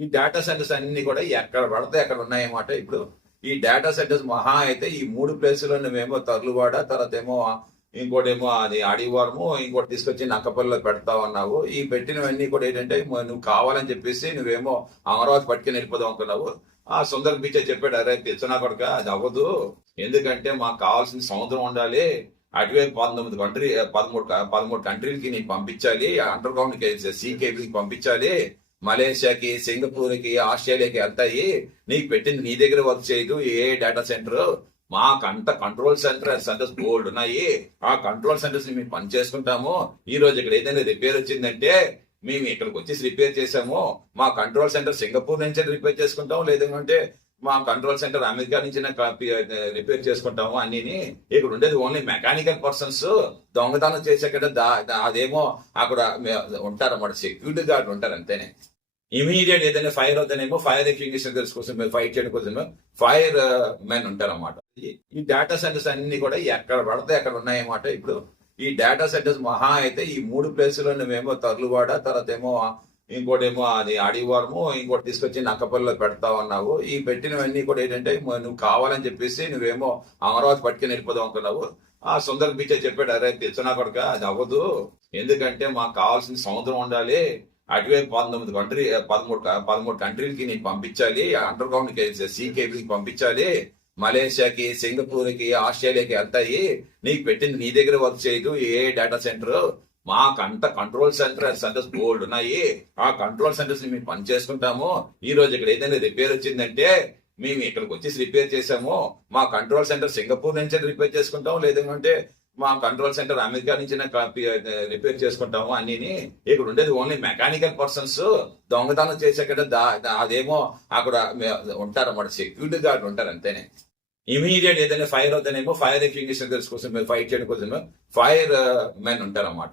ఈ data centres అన్ని కూడా ఎక్కడ పడితే అక్కడ ఉన్నాయన్నమాట. ఇప్పుడు ఈ డేటా సెంటర్స్ మహా అయితే ఈ 3 ప్లేసుల్లో నువ్వేమో తర్లువాడ, తర్వాత ఏమో ఇంకోటేమో అది అడివారము, ఇంకోటి తీసుకొచ్చి నక్కపల్లిలో పెడతా ఉన్నావు. ఈ పెట్టినవన్నీ కూడా ఏంటంటే నువ్వు కావాలని చెప్పేసి నువ్వేమో అమరావతి పట్టుకుని వెళ్ళిపోదాం అనుకున్నావు. ఆ సుందర్ పిచ్చే చెప్పాడు, అరే తెచ్చునా కొడక అది అవ్వదు, ఎందుకంటే మాకు కావాల్సిన సముద్రం ఉండాలి, అటువైపు 13 కంట్రీలకి నీకు పంపించాలి, అండర్ గ్రౌండ్ సీ కేబుల్ పంపించాలి, మలేషియాకి, సింగపూర్కి, ఆస్ట్రేలియాకి వెళ్తాయి. నీకు పెట్టింది నీ దగ్గర వర్క్ చేయదు ఏ డేటా సెంటర్. మాకంత కంట్రోల్ సెంటర్స్ బోల్డ్ ఉన్నాయి. ఆ కంట్రోల్ సెంటర్స్ ని మేము పని చేసుకుంటాము. ఈ రోజు ఇక్కడ ఏదైనా రిపేర్ వచ్చిందంటే మేము ఇక్కడికి వచ్చేసి రిపేర్ చేసాము. మా కంట్రోల్ సెంటర్ సింగపూర్ నుంచి రిపేర్ చేసుకుంటాం, లేదంటే మా కంట్రోల్ సెంటర్ అమెరికా నుంచి రిపేర్ చేసుకుంటాము. అన్నిని ఇక్కడ ఉండేది ఓన్లీ మెకానికల్ పర్సన్స్. దొంగతనం చేసే కదా అదేమో అక్కడ ఉంటారన్నమాట, సెక్యూరిటీ గార్డ్ ఉంటారు అంతేనే. ఇమీడియట్ ఏదైనా ఫైర్ అవుతానేమో ఫైర్ ఎక్స్టింగ్విషర్స్ కోసం ఫైట్ చేయడం కోసం ఫైర్ మెన్ ఉంటారన్నమాట. ఈ డేటా సెంటర్స్ అన్ని కూడా ఎక్కడ పడితే అక్కడ ఉన్నాయన్నమాట. ఇప్పుడు ఈ డేటా సెంటర్స్ మహా అయితే ఈ 3 ప్లేసుల్లో నువ్వేమో తర్లువాడ, తర్వాత ఏమో ఇంకోటేమో అది అడివారము, ఇంకోటి తీసుకొచ్చి నక్కపల్లిలో పెడతా ఉన్నావు. ఈ పెట్టినవన్నీ కూడా ఏంటంటే నువ్వు కావాలని చెప్పేసి నువ్వేమో అమరావతి పట్టుకుని వెళ్ళిపోదాం అనుకున్నావు. ఆ సుందర్ పిచ్చే చెప్పాడు, అరే తెచ్చునా కొడక అది అవ్వదు, ఎందుకంటే మాకు కావాల్సిన సముద్రం ఉండాలి, అటువైపు 13 కంట్రీలకి నీకు పంపించాలి, అండర్ గ్రౌండ్ సీ కేబుల్ పంపించాలి, మలేషియాకి, సింగపూర్కి, ఆస్ట్రేలియాకి వెళ్తాయి. నీకు పెట్టింది నీ దగ్గర వర్క్ చేయదు ఏ డేటా సెంటర్. మాకంత కంట్రోల్ సెంటర్స్ బోల్డ్ ఉన్నాయి. ఆ కంట్రోల్ సెంటర్స్ ని మేము పని చేసుకుంటాము. ఈ రోజు ఇక్కడ ఏదైనా రిపేర్ వచ్చిందంటే మేము ఇక్కడికి వచ్చేసి రిపేర్ చేసాము. మా కంట్రోల్ సెంటర్ సింగపూర్ నుంచి రిపేర్ చేసుకుంటాం, లేదంటే మా కంట్రోల్ సెంటర్ అమెరికా నుంచి రిపేర్ చేసుకుంటాము. అన్నిని ఇక్కడ ఉండేది ఓన్లీ మెకానికల్ పర్సన్స్. దొంగతనం చేసే కదా అదేమో అక్కడ ఉంటారన్నమాట, సెక్యూరిటీ గార్డ్ ఉంటారు అంతేనే. ఇమీడియట్ ఏదైనా ఫైర్ అవుతానేమో ఫైర్ ఎక్స్టింగ్విషర్స్ కోసం ఫైట్ చేయడం కోసం ఫైర్ మెన్ ఉంటారన్నమాట.